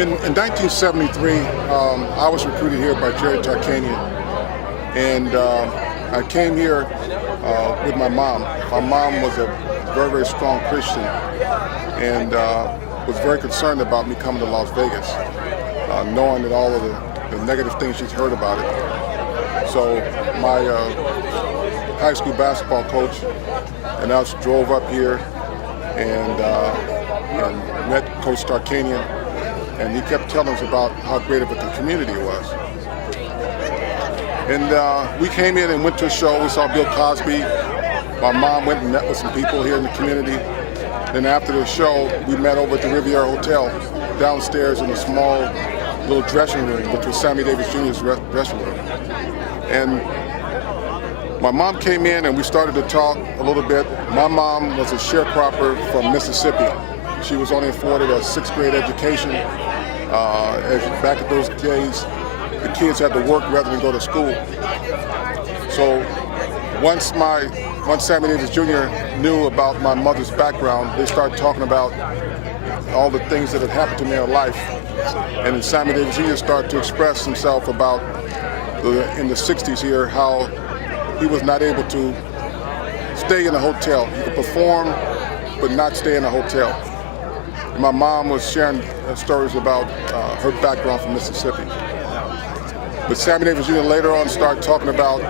In 1973, I was recruited here by Jerry Tarkanian, and I came here with my mom. My mom was a very, very strong Christian and was very concerned about me coming to Las Vegas, knowing that all of the negative things she's heard about it. So my high school basketball coach and us drove up here and met Coach Tarkanian, and he kept telling us about how great of a community it was. And we came in and went to a show. We saw Bill Cosby. My mom went and met with some people here in the community. Then after the show, we met over at the Riviera Hotel, downstairs in a small little dressing room, which was Sammy Davis Jr.'s dressing room. And my mom came in and we started to talk a little bit. My mom was a sharecropper from Mississippi. She was only afforded a 6th grade education. Back in those days, the kids had to work rather than go to school. So once Sammy Davis Jr. knew about my mother's background, they started talking about all the things that had happened to me in her life. And then Sammy Davis Jr. started to express himself about in the 60s here, how he was not able to stay in a hotel. He could perform, but not stay in a hotel. And my mom was sharing stories about her background from Mississippi. But Sammy Davis Jr. later on started talking about,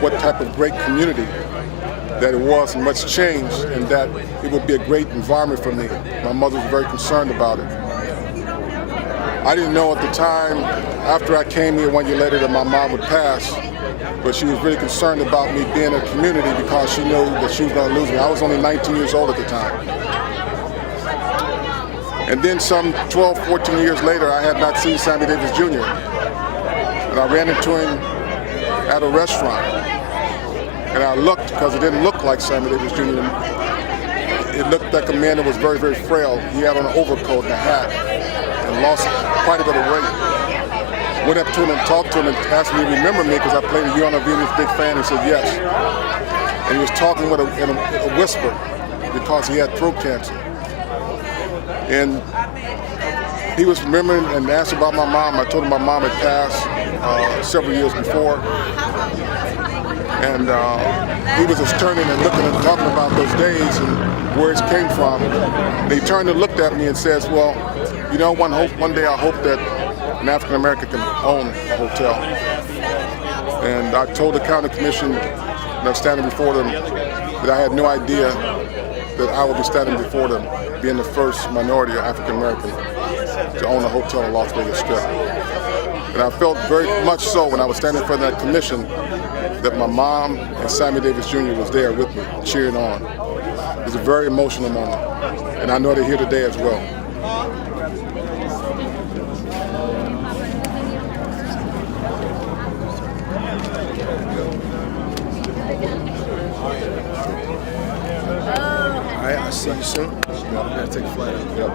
what type of great community that it was and what's changed, and that it would be a great environment for me. My mother was very concerned about it. I didn't know at the time, after I came here 1 year later, that my mom would pass, but she was really concerned about me being in a community because she knew that she was going to lose me. I was only 19 years old at the time. And then some 12, 14 years later, I had not seen Sammy Davis Jr. And I ran into him at a restaurant. And I looked, because it didn't look like Sammy Davis Jr. It looked like a man that was very, very frail. He had on an overcoat and a hat and lost quite a bit of weight. Went up to him and talked to him and asked me to remember me because I played a UNLV and he was a big fan. He said yes. And he was talking with a whisper because he had throat cancer. And he was remembering and asked about my mom. I told him my mom had passed several years before. And he was just turning and looking and talking about those days and where it came from. And he turned and looked at me and says, well, one day I hope that an African American can own a hotel. And I told the county commission that I was standing before them that I had no idea that I would be standing before them, being the first minority or African American to own a hotel in Las Vegas Strip. And I felt very much so when I was standing in front of that commission that my mom and Sammy Davis Jr. was there with me, cheering on. It was a very emotional moment, and I know they're here today as well. All right, I'll see you soon. I'm gonna take a flight out. Yep.